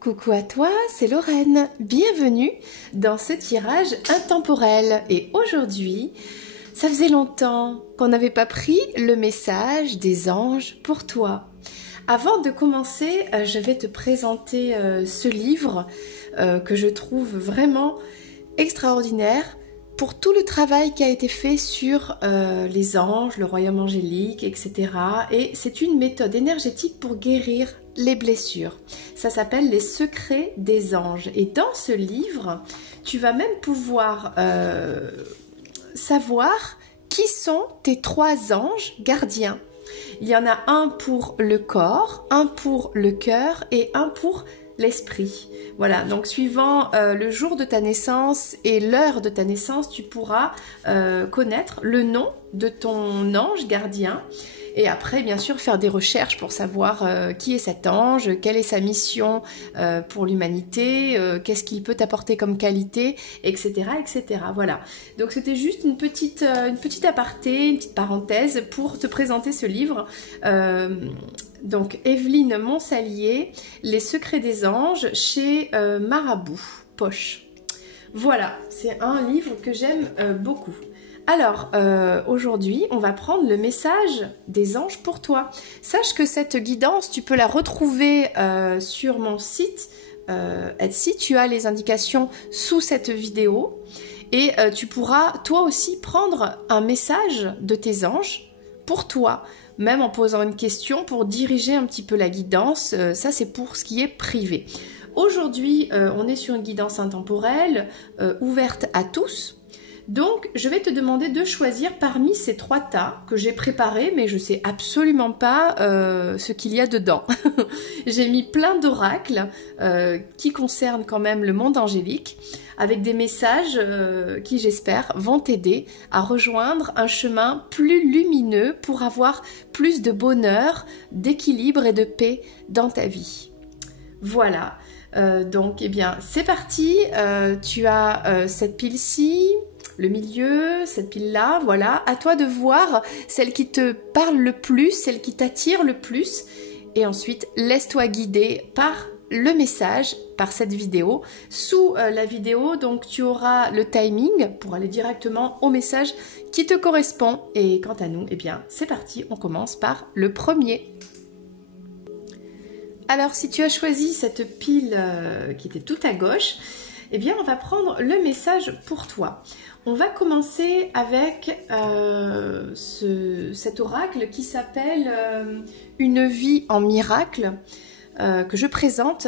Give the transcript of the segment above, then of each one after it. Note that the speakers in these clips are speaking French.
Coucou à toi, c'est Lorraine. Bienvenue dans ce tirage intemporel. Et aujourd'hui, ça faisait longtemps qu'on n'avait pas pris le message des anges pour toi. Avant de commencer, je vais te présenter ce livre que je trouve vraiment extraordinaire pour tout le travail qui a été fait sur les anges, le royaume angélique, etc. Et c'est une méthode énergétique pour guérir les blessures. Ça s'appelle les secrets des anges. Et dans ce livre, tu vas même pouvoir savoir qui sont tes 3 anges gardiens. Il y en a un pour le corps, un pour le cœur et un pour l'esprit. Voilà, donc suivant le jour de ta naissance et l'heure de ta naissance, tu pourras connaître le nom de ton ange gardien. Et après, bien sûr, faire des recherches pour savoir qui est cet ange, quelle est sa mission pour l'humanité, qu'est-ce qu'il peut t'apporter comme qualité, etc., etc. Voilà. Donc, c'était juste une petite aparté, une petite parenthèse pour te présenter ce livre. Donc, Evelyne Monsalier, Les secrets des anges, chez Marabout Poche. Voilà, c'est un livre que j'aime beaucoup. Alors, aujourd'hui, on va prendre le message des anges pour toi. Sache que cette guidance, tu peux la retrouver sur mon site Etsy. Tu as les indications sous cette vidéo. Et tu pourras, toi aussi, prendre un message de tes anges pour toi. Même en posant une question pour diriger un petit peu la guidance. Ça, c'est pour ce qui est privé. Aujourd'hui, on est sur une guidance intemporelle ouverte à tous. Donc, je vais te demander de choisir parmi ces 3 tas que j'ai préparés, mais je ne sais absolument pas ce qu'il y a dedans. J'ai mis plein d'oracles qui concernent quand même le monde angélique, avec des messages qui, j'espère, vont t'aider à rejoindre un chemin plus lumineux pour avoir plus de bonheur, d'équilibre et de paix dans ta vie. Voilà, donc, eh bien, c'est parti. Tu as cette pile-ci, le milieu, cette pile-là, voilà. À toi de voir celle qui te parle le plus, celle qui t'attire le plus. Et ensuite, laisse-toi guider par le message, par cette vidéo. Sous la vidéo, donc, tu auras le timing pour aller directement au message qui te correspond. Et quant à nous, eh bien, c'est parti. On commence par le premier. Alors, si tu as choisi cette pile qui était tout à gauche, eh bien, on va prendre le message pour toi. On va commencer avec cet oracle qui s'appelle Une vie en miracle, que je présente.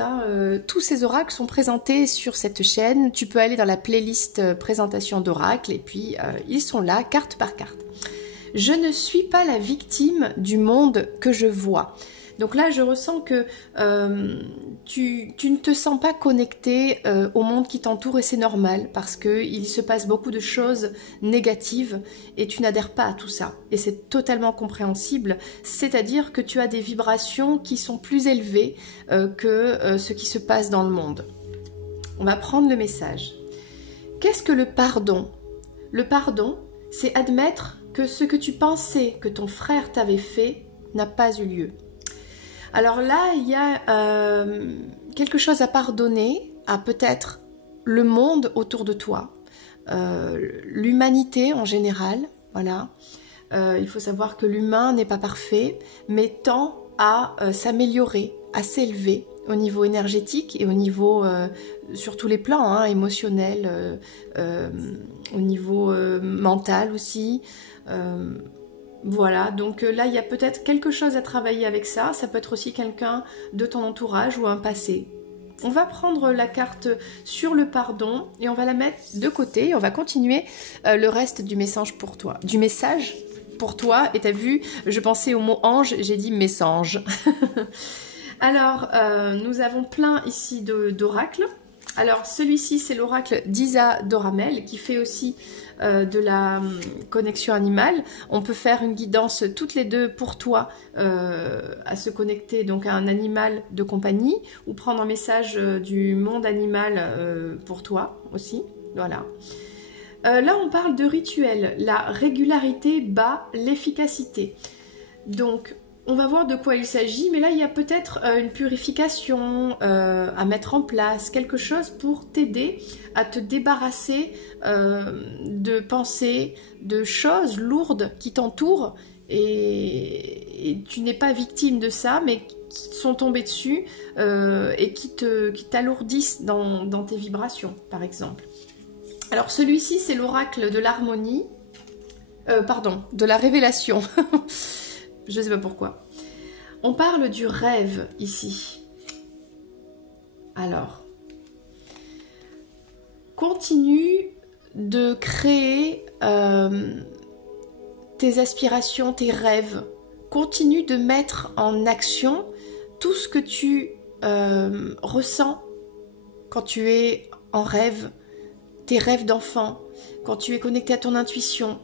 Tous ces oracles sont présentés sur cette chaîne. Tu peux aller dans la playlist présentation d'oracles et puis ils sont là, carte par carte. Je ne suis pas la victime du monde que je vois. Donc là, je ressens que tu ne te sens pas connecté au monde qui t'entoure et c'est normal parce qu'il se passe beaucoup de choses négatives et tu n'adhères pas à tout ça. Et c'est totalement compréhensible, c'est-à-dire que tu as des vibrations qui sont plus élevées que ce qui se passe dans le monde. On va prendre le message. Qu'est-ce que le pardon? Le pardon, c'est admettre que ce que tu pensais que ton frère t'avait fait n'a pas eu lieu. Alors là, il y a quelque chose à pardonner à peut-être le monde autour de toi, l'humanité en général, voilà. Il faut savoir que l'humain n'est pas parfait, mais tend à s'améliorer, à s'élever au niveau énergétique et au niveau, sur tous les plans, hein, émotionnel, au niveau mental aussi. Voilà, donc là, il y a peut-être quelque chose à travailler avec ça. Ça peut être aussi quelqu'un de ton entourage ou un passé. On va prendre la carte sur le pardon et on va la mettre de côté. Et on va continuer le reste du message pour toi. Du message pour toi. Et tu as vu, je pensais au mot ange, j'ai dit message. Alors, nous avons plein ici d'oracles. Alors, celui-ci, c'est l'oracle d'Isa Doramel qui fait aussi de la connexion animale. On peut faire une guidance toutes les deux pour toi à se connecter donc à un animal de compagnie ou prendre un message du monde animal pour toi aussi. Voilà. Là, on parle de rituel. La régularité bat l'efficacité. Donc, On va voir de quoi il s'agit, mais là il y a peut-être une purification à mettre en place, quelque chose pour t'aider à te débarrasser de pensées, de choses lourdes qui t'entourent et tu n'es pas victime de ça, mais qui te sont tombées dessus et qui t'alourdissent dans tes vibrations, par exemple. Alors celui-ci c'est l'oracle de l'harmonie, pardon, de la révélation. Je ne sais pas pourquoi. On parle du rêve ici. Alors, continue de créer tes aspirations, tes rêves. Continue de mettre en action tout ce que tu ressens quand tu es en rêve, tes rêves d'enfant, quand tu es connecté à ton intuition.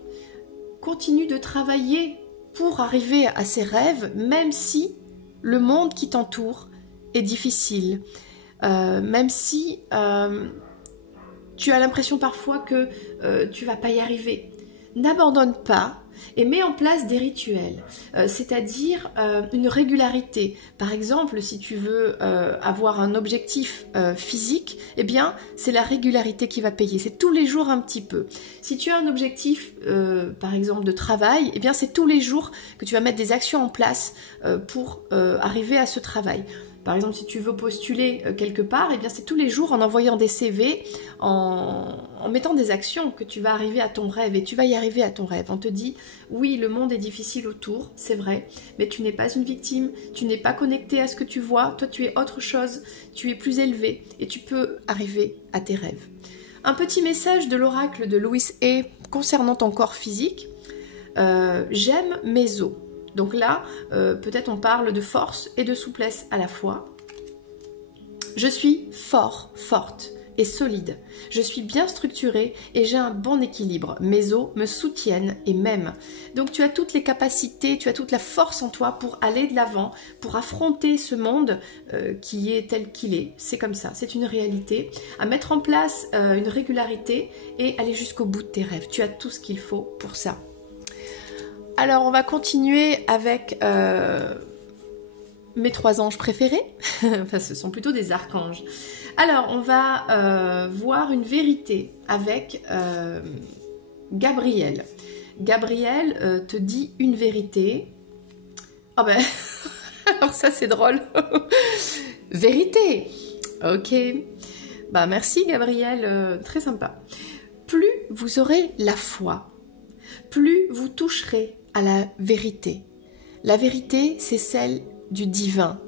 Continue de travailler pour arriver à ces rêves, même si le monde qui t'entoure est difficile, même si tu as l'impression parfois que tu vas pas y arriver. N'abandonne pas et mets en place des rituels, c'est-à-dire une régularité. Par exemple, si tu veux avoir un objectif physique, eh bien, c'est la régularité qui va payer. C'est tous les jours un petit peu. Si tu as un objectif, par exemple, de travail, eh bien, c'est tous les jours que tu vas mettre des actions en place pour arriver à ce travail. Par exemple, si tu veux postuler quelque part, eh bien c'est tous les jours en envoyant des CV, en mettant des actions que tu vas arriver à ton rêve et tu vas y arriver à ton rêve. On te dit, oui, le monde est difficile autour, c'est vrai, mais tu n'es pas une victime, tu n'es pas connecté à ce que tu vois, toi tu es autre chose, tu es plus élevé et tu peux arriver à tes rêves. Un petit message de l'oracle de Louis A. concernant ton corps physique. J'aime mes os. Donc là, peut-être on parle de force et de souplesse à la fois. Je suis fort, forte et solide. Je suis bien structurée et j'ai un bon équilibre. Mes os me soutiennent et m'aiment. Donc tu as toutes les capacités, tu as toute la force en toi pour aller de l'avant, pour affronter ce monde qui est tel qu'il est. C'est comme ça, c'est une réalité. À mettre en place une régularité et aller jusqu'au bout de tes rêves. Tu as tout ce qu'il faut pour ça. Alors, on va continuer avec mes 3 anges préférés. Enfin, ce sont plutôt des archanges. Alors, on va voir une vérité avec Gabriel. Gabriel te dit une vérité. Ah ben, alors ça c'est drôle. Vérité. Ok. Bah merci Gabriel, très sympa. Plus vous aurez la foi, plus vous toucherez à la vérité. La vérité, c'est celle du divin.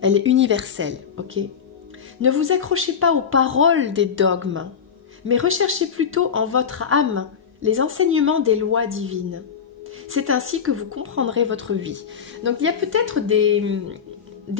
Elle est universelle, ok? Ne vous accrochez pas aux paroles des dogmes, mais recherchez plutôt en votre âme les enseignements des lois divines. C'est ainsi que vous comprendrez votre vie. Donc il y a peut-être des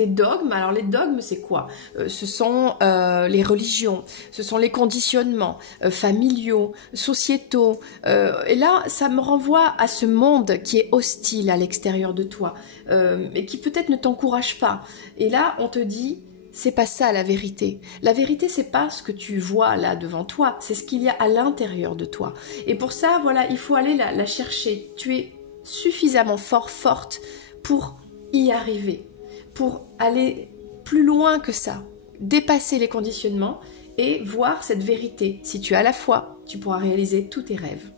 dogmes. Alors les dogmes c'est quoi? Ce sont les religions, ce sont les conditionnements familiaux, sociétaux, et là ça me renvoie à ce monde qui est hostile à l'extérieur de toi et qui peut-être ne t'encourage pas. Et là on te dit c'est pas ça la vérité. La vérité c'est pas ce que tu vois là devant toi, c'est ce qu'il y a à l'intérieur de toi. Et pour ça voilà, il faut aller la chercher. Tu es suffisamment fort, forte pour y arriver, pour aller plus loin que ça, dépasser les conditionnements et voir cette vérité. Si tu as la foi, tu pourras réaliser tous tes rêves.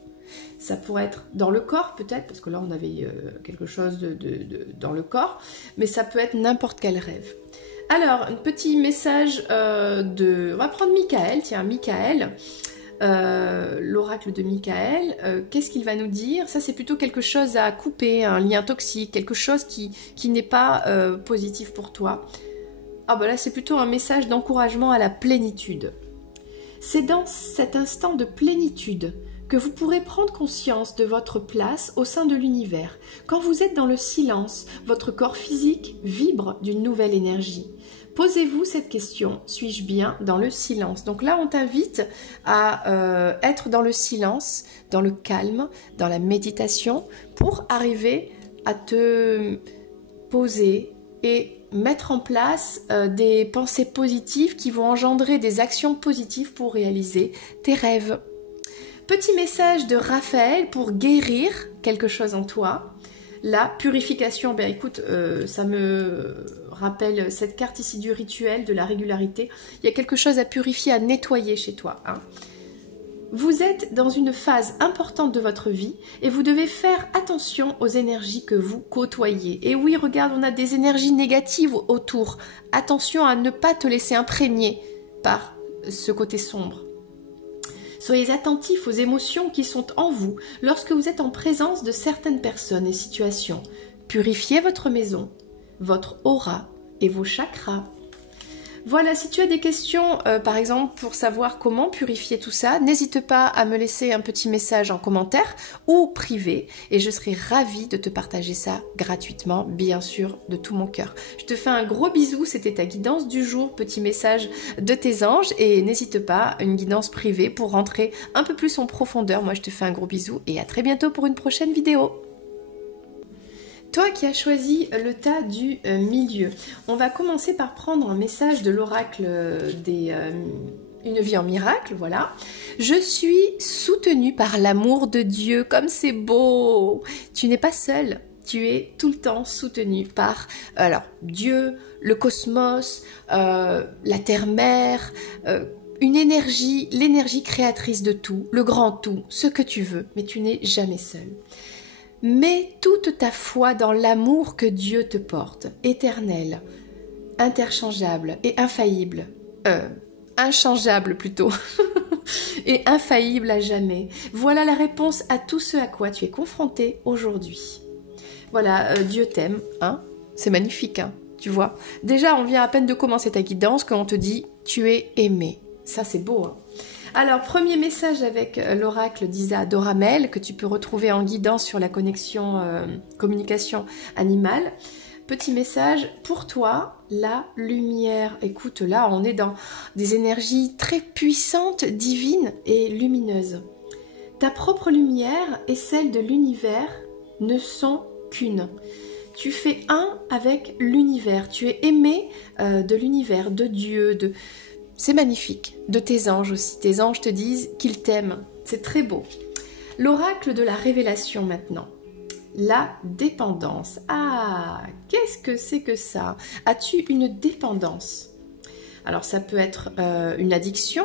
Ça pourrait être dans le corps peut-être, parce que là on avait quelque chose dans le corps, mais ça peut être n'importe quel rêve. Alors, un petit message on va prendre Michael, tiens, Michael, l'oracle de Michael, qu'est-ce qu'il va nous dire? Ça c'est plutôt quelque chose à couper, un lien toxique, quelque chose qui n'est pas positif pour toi. Ah ben là c'est plutôt un message d'encouragement à la plénitude. C'est dans cet instant de plénitude que vous pourrez prendre conscience de votre place au sein de l'univers. Quand vous êtes dans le silence, votre corps physique vibre d'une nouvelle énergie. Posez-vous cette question, suis-je bien dans le silence? Donc là, on t'invite à être dans le silence, dans le calme, dans la méditation, pour arriver à te poser et mettre en place des pensées positives qui vont engendrer des actions positives pour réaliser tes rêves. Petit message de Raphaël pour guérir quelque chose en toi. La purification, ben écoute, ça me rappelle cette carte ici du rituel, de la régularité. Il y a quelque chose à purifier, à nettoyer chez toi. Hein. Vous êtes dans une phase importante de votre vie et vous devez faire attention aux énergies que vous côtoyez. Et oui, regarde, on a des énergies négatives autour. Attention à ne pas te laisser imprégner par ce côté sombre. Soyez attentifs aux émotions qui sont en vous lorsque vous êtes en présence de certaines personnes et situations. Purifiez votre maison, votre aura et vos chakras. Voilà, si tu as des questions, par exemple, pour savoir comment purifier tout ça, n'hésite pas à me laisser un petit message en commentaire ou privé et je serai ravie de te partager ça gratuitement, bien sûr, de tout mon cœur. Je te fais un gros bisou, c'était ta guidance du jour, petit message de tes anges et n'hésite pas, une guidance privée pour rentrer un peu plus en profondeur. Moi, je te fais un gros bisou et à très bientôt pour une prochaine vidéo. Toi qui as choisi le tas du milieu, on va commencer par prendre un message de l'oracle des Une vie en miracle, voilà. Je suis soutenue par l'amour de Dieu, comme c'est beau. Tu n'es pas seule, tu es tout le temps soutenue par Dieu, le cosmos, la terre-mère, une énergie, l'énergie créatrice de tout, le grand tout, ce que tu veux, mais tu n'es jamais seule. Mets toute ta foi dans l'amour que Dieu te porte, éternel, interchangeable et infaillible, inchangeable plutôt, et infaillible à jamais. Voilà la réponse à tout ce à quoi tu es confronté aujourd'hui. Voilà, Dieu t'aime, hein? C'est magnifique, hein? Tu vois. Déjà, on vient à peine de commencer ta guidance quand on te dit « tu es aimé ». Ça, c'est beau, hein? Alors, premier message avec l'oracle d'Isa Doramel, que tu peux retrouver en guidance sur la connexion communication animale. Petit message, pour toi, la lumière. Écoute, là, on est dans des énergies très puissantes, divines et lumineuses. Ta propre lumière et celle de l'univers ne sont qu'une. Tu fais un avec l'univers. Tu es aimé de l'univers, de Dieu, de... C'est magnifique. De tes anges aussi. Tes anges te disent qu'ils t'aiment. C'est très beau. L'oracle de la révélation maintenant. La dépendance. Ah, qu'est-ce que c'est que ça? As-tu une dépendance? Alors ça peut être une addiction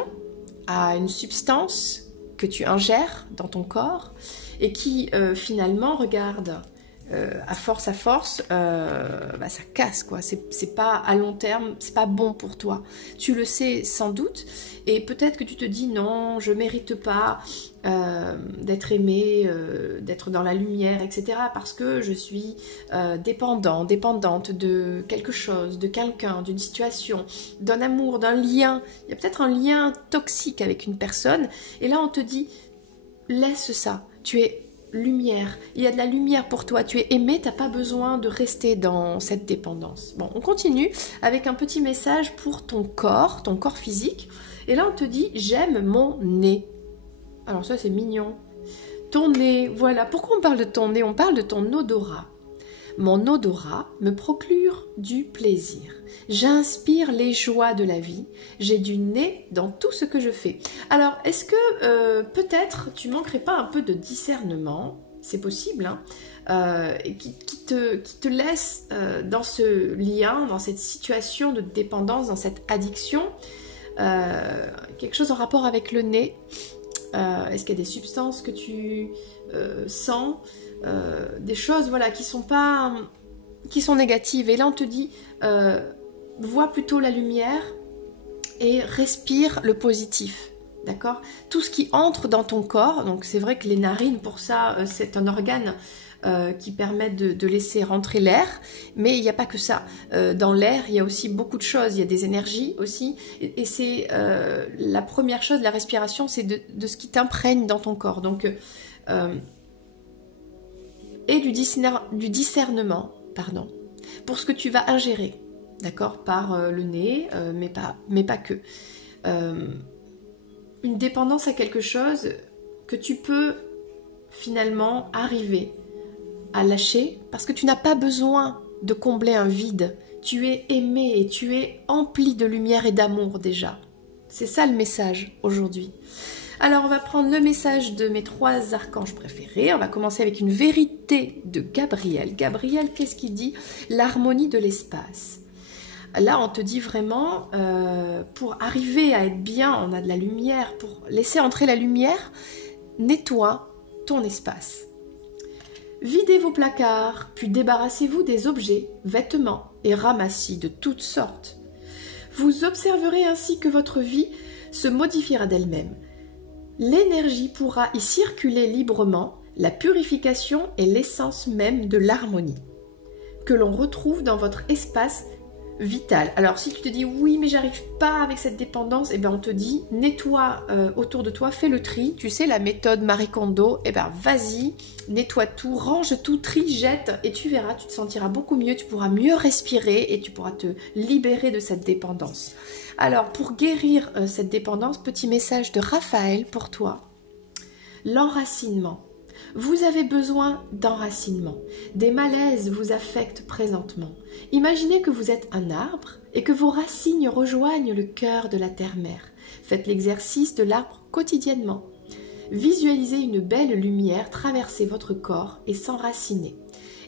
à une substance que tu ingères dans ton corps et qui finalement, regarde, à force, ça casse quoi. C'est pas à long terme, c'est pas bon pour toi. Tu le sais sans doute et peut-être que tu te dis non, je mérite pas d'être aimé, d'être dans la lumière, etc. parce que je suis dépendante de quelque chose, de quelqu'un, d'une situation, d'un amour, d'un lien. Il y a peut-être un lien toxique avec une personne et là on te dit laisse ça, tu es lumière, il y a de la lumière pour toi, tu es aimé, tu n'as pas besoin de rester dans cette dépendance. Bon, on continue avec un petit message pour ton corps physique. Et là, on te dit, j'aime mon nez. Alors ça, c'est mignon. Ton nez, voilà. Pourquoi on parle de ton nez? On parle de ton odorat. Mon odorat me procure du plaisir. J'inspire les joies de la vie. J'ai du nez dans tout ce que je fais. Alors, est-ce que peut-être tu manquerais pas un peu de discernement? C'est possible, hein, qui te laisse dans ce lien, dans cette situation de dépendance, dans cette addiction, quelque chose en rapport avec le nez. Est-ce qu'il y a des substances que tu sens, des choses voilà, qui sont négatives. Et là, on te dit, vois plutôt la lumière et respire le positif. D'accord? Tout ce qui entre dans ton corps, donc c'est vrai que les narines, pour ça, c'est un organe qui permet de laisser rentrer l'air, mais il n'y a pas que ça. Dans l'air, il y a aussi beaucoup de choses, il y a des énergies aussi, et c'est la première chose, la respiration, c'est de ce qui t'imprègne dans ton corps. Donc, et du discernement, pardon, pour ce que tu vas ingérer, d'accord, par le nez, mais pas que. Une dépendance à quelque chose que tu peux finalement arriver à lâcher parce que tu n'as pas besoin de combler un vide. Tu es aimé et tu es empli de lumière et d'amour déjà. C'est ça le message aujourd'hui. Alors, on va prendre le message de mes 3 archanges préférés. On va commencer avec une vérité de Gabriel. Gabriel, qu'est-ce qu'il dit? L'harmonie de l'espace. Là, on te dit vraiment, pour arriver à être bien, on a de la lumière, pour laisser entrer la lumière, nettoie ton espace. Videz vos placards, puis débarrassez-vous des objets, vêtements et ramassis de toutes sortes. Vous observerez ainsi que votre vie se modifiera d'elle-même. L'énergie pourra y circuler librement, la purification est l'essence même de l'harmonie, que l'on retrouve dans votre espace vital. Alors si tu te dis oui mais j'arrive pas avec cette dépendance, eh ben on te dit nettoie autour de toi, fais le tri, tu sais la méthode Marie Kondo, eh ben vas-y, nettoie tout, range tout, trie, jette et tu verras, tu te sentiras beaucoup mieux, tu pourras mieux respirer et tu pourras te libérer de cette dépendance. Alors pour guérir cette dépendance, petit message de Raphaël pour toi, l'enracinement. Vous avez besoin d'enracinement. Des malaises vous affectent présentement. Imaginez que vous êtes un arbre et que vos racines rejoignent le cœur de la terre-mère. Faites l'exercice de l'arbre quotidiennement. Visualisez une belle lumière traverser votre corps et s'enraciner.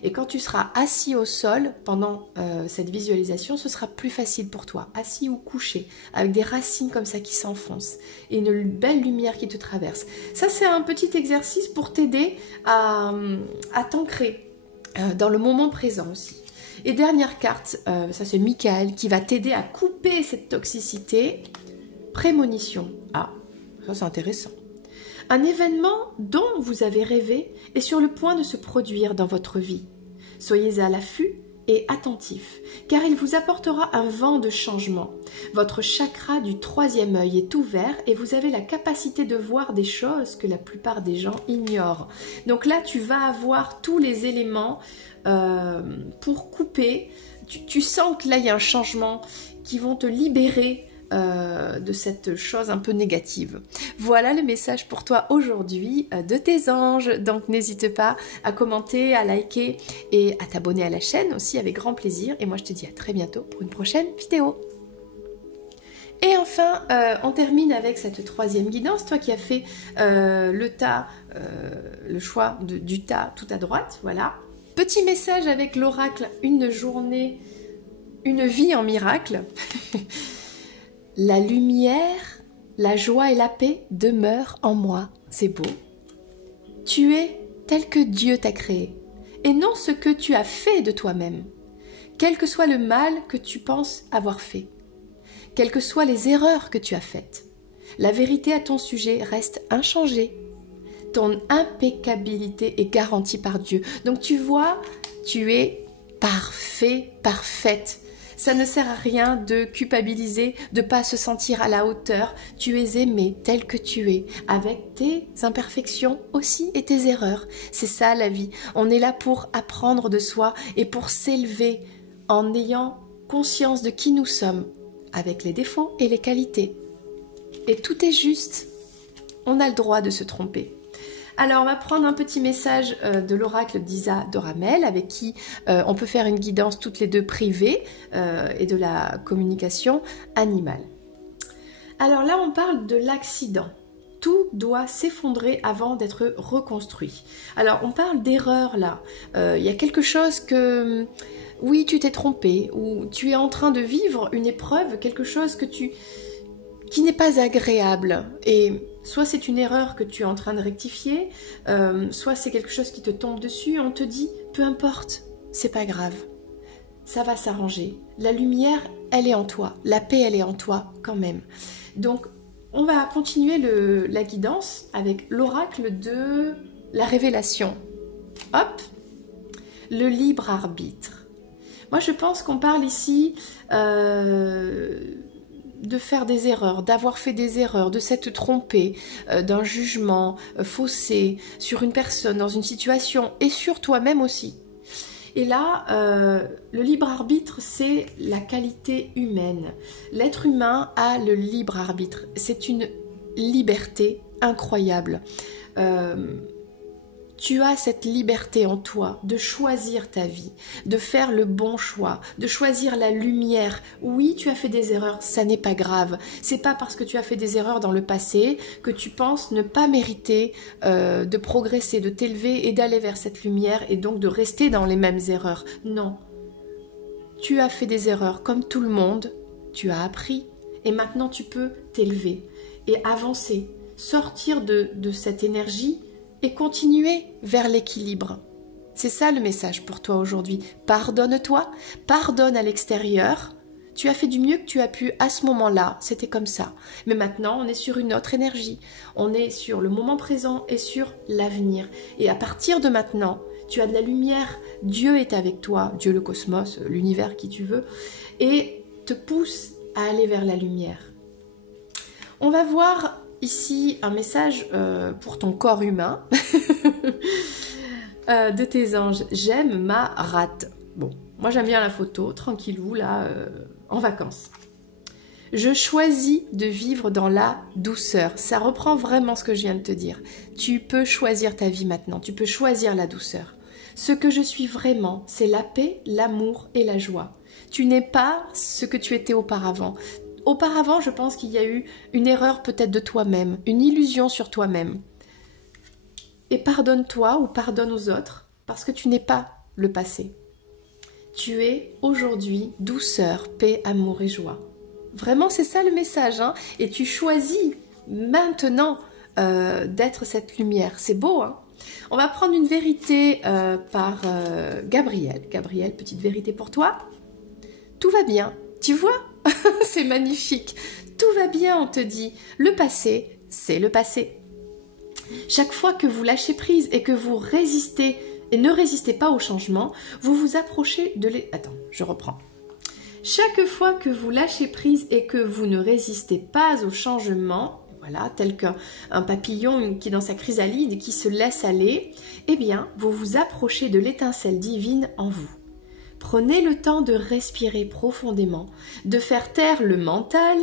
Et quand tu seras assis au sol pendant cette visualisation, ce sera plus facile pour toi, assis ou couché, avec des racines comme ça qui s'enfoncent et une belle lumière qui te traverse. Ça, c'est un petit exercice pour t'aider à t'ancrer dans le moment présent aussi. Et dernière carte, ça c'est Michael qui va t'aider à couper cette toxicité. Prémonition. Ah, ça c'est intéressant. Un événement dont vous avez rêvé est sur le point de se produire dans votre vie. Soyez à l'affût et attentif, car il vous apportera un vent de changement. Votre chakra du 3e œil est ouvert et vous avez la capacité de voir des choses que la plupart des gens ignorent. Donc là, tu vas avoir tous les éléments pour couper. Tu sens que là, il y a un changement qui vont te libérer de cette chose un peu négative. Voilà le message pour toi aujourd'hui de tes anges. Donc n'hésite pas à commenter, à liker et à t'abonner à la chaîne aussi avec grand plaisir. Et moi je te dis à très bientôt pour une prochaine vidéo. Et enfin, on termine avec cette 3e guidance. Toi qui as fait le tas, le choix du tas tout à droite, voilà. Petit message avec l'oracle, une journée, une vie en miracle. La lumière, la joie et la paix demeurent en moi. C'est beau. Tu es tel que Dieu t'a créé, et non ce que tu as fait de toi-même. Quel que soit le mal que tu penses avoir fait, quelles que soient les erreurs que tu as faites, la vérité à ton sujet reste inchangée. Ton impeccabilité est garantie par Dieu. Donc tu vois, tu es parfait, parfaite. Ça ne sert à rien de culpabiliser, de ne pas se sentir à la hauteur. Tu es aimé tel que tu es, avec tes imperfections aussi et tes erreurs. C'est ça la vie. On est là pour apprendre de soi et pour s'élever en ayant conscience de qui nous sommes, avec les défauts et les qualités. Et tout est juste. On a le droit de se tromper. Alors, on va prendre un petit message de l'oracle d'Isa Doramel, avec qui on peut faire une guidance toutes les deux privée et de la communication animale. Alors là, on parle de l'accident. Tout doit s'effondrer avant d'être reconstruit. Alors, on parle d'erreur là. Il y a quelque chose que, oui, tu t'es trompé, ou tu es en train de vivre une épreuve, quelque chose que qui n'est pas agréable. Et soit c'est une erreur que tu es en train de rectifier, soit c'est quelque chose qui te tombe dessus, on te dit, peu importe, c'est pas grave, ça va s'arranger. La lumière, elle est en toi, la paix, elle est en toi quand même. Donc, on va continuer la guidance avec l'oracle de la révélation. Hop, le libre arbitre. Moi, je pense qu'on parle ici de faire des erreurs, d'avoir fait des erreurs, de s'être trompé, d'un jugement faussé sur une personne, dans une situation et sur toi-même aussi. Et là, le libre arbitre, c'est la qualité humaine. L'être humain a le libre arbitre. C'est une liberté incroyable. Tu as cette liberté en toi de choisir ta vie, de faire le bon choix, de choisir la lumière. Oui, tu as fait des erreurs, ça n'est pas grave. C'est pas parce que tu as fait des erreurs dans le passé que tu penses ne pas mériter de progresser, de t'élever et d'aller vers cette lumière et donc de rester dans les mêmes erreurs. Non. Tu as fait des erreurs comme tout le monde, tu as appris et maintenant tu peux t'élever et avancer, sortir de cette énergie et continuer vers l'équilibre. C'est ça le message pour toi aujourd'hui. Pardonne-toi, pardonne à l'extérieur. Tu as fait du mieux que tu as pu à ce moment-là, c'était comme ça. Mais maintenant, on est sur une autre énergie. On est sur le moment présent et sur l'avenir. Et à partir de maintenant, tu as de la lumière. Dieu est avec toi, Dieu le cosmos, l'univers, qui tu veux, et te pousse à aller vers la lumière. On va voir ici un message pour ton corps humain de tes anges. J'aime ma rate. Bon, moi j'aime bien la photo, tranquillou là, en vacances. Je choisis de vivre dans la douceur. Ça reprend vraiment ce que je viens de te dire. Tu peux choisir ta vie maintenant, tu peux choisir la douceur. Ce que je suis vraiment, c'est la paix, l'amour et la joie. Tu n'es pas ce que tu étais auparavant. Auparavant, je pense qu'il y a eu une erreur peut-être de toi-même, une illusion sur toi-même. Et pardonne-toi ou pardonne aux autres, parce que tu n'es pas le passé. Tu es aujourd'hui douceur, paix, amour et joie. Vraiment, c'est ça le message, hein. Et tu choisis maintenant d'être cette lumière. C'est beau, hein. On va prendre une vérité par Gabriel. Gabriel, petite vérité pour toi. Tout va bien, tu vois? C'est magnifique. Tout va bien, on te dit. Le passé, c'est le passé. Chaque fois que vous lâchez prise et que vous résistez et ne résistez pas au changement, vous vous approchez de Attends, je reprends. Chaque fois que vous lâchez prise et que vous ne résistez pas au changement, voilà, tel qu'un papillon qui est dans sa chrysalide et qui se laisse aller, eh bien, vous vous approchez de l'étincelle divine en vous. Prenez le temps de respirer profondément, de faire taire le mental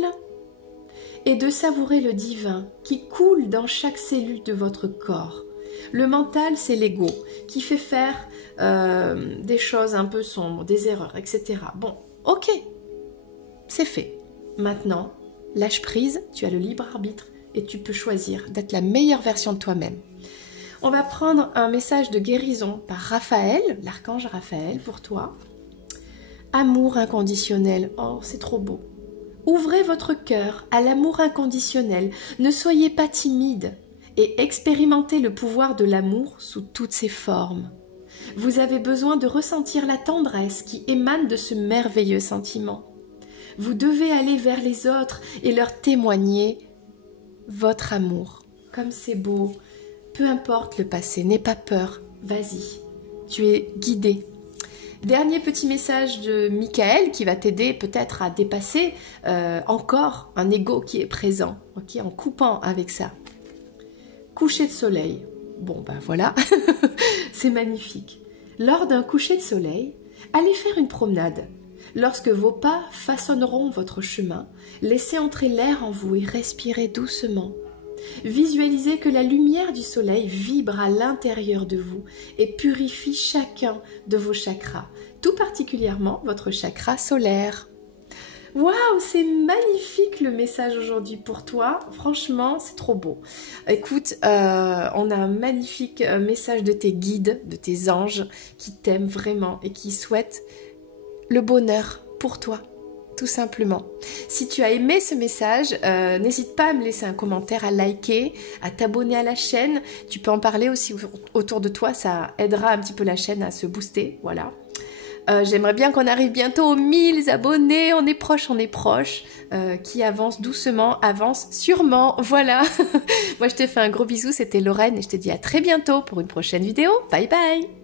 et de savourer le divin qui coule dans chaque cellule de votre corps. Le mental, c'est l'ego qui fait faire des choses un peu sombres, des erreurs, etc. Bon, ok, c'est fait. Maintenant, lâche prise, tu as le libre arbitre et tu peux choisir d'être la meilleure version de toi-même. On va prendre un message de guérison par Raphaël, l'archange Raphaël pour toi. Amour inconditionnel, oh c'est trop beau. Ouvrez votre cœur à l'amour inconditionnel, ne soyez pas timide et expérimentez le pouvoir de l'amour sous toutes ses formes. Vous avez besoin de ressentir la tendresse qui émane de ce merveilleux sentiment. Vous devez aller vers les autres et leur témoigner votre amour. Comme c'est beau, peu importe le passé, n'aie pas peur, vas-y, tu es guidé. Dernier petit message de Michael qui va t'aider peut-être à dépasser encore un ego qui est présent, ok, en coupant avec ça. Coucher de soleil, bon ben voilà, c'est magnifique. Lors d'un coucher de soleil, allez faire une promenade. Lorsque vos pas façonneront votre chemin, laissez entrer l'air en vous et respirez doucement. Visualisez que la lumière du soleil vibre à l'intérieur de vous et purifie chacun de vos chakras, tout particulièrement votre chakra solaire. Waouh, c'est magnifique le message aujourd'hui pour toi. Franchement, c'est trop beau. Écoute, on a un magnifique message de tes guides, de tes anges qui t'aiment vraiment et qui souhaitent le bonheur pour toi. Tout simplement. Si tu as aimé ce message, n'hésite pas à me laisser un commentaire, à liker, à t'abonner à la chaîne. Tu peux en parler aussi autour de toi, ça aidera un petit peu la chaîne à se booster, voilà. J'aimerais bien qu'on arrive bientôt aux 1000 abonnés, on est proche, qui avance doucement, avance sûrement, voilà. Moi je te fais un gros bisou, c'était Lorraine et je te dis à très bientôt pour une prochaine vidéo, bye bye.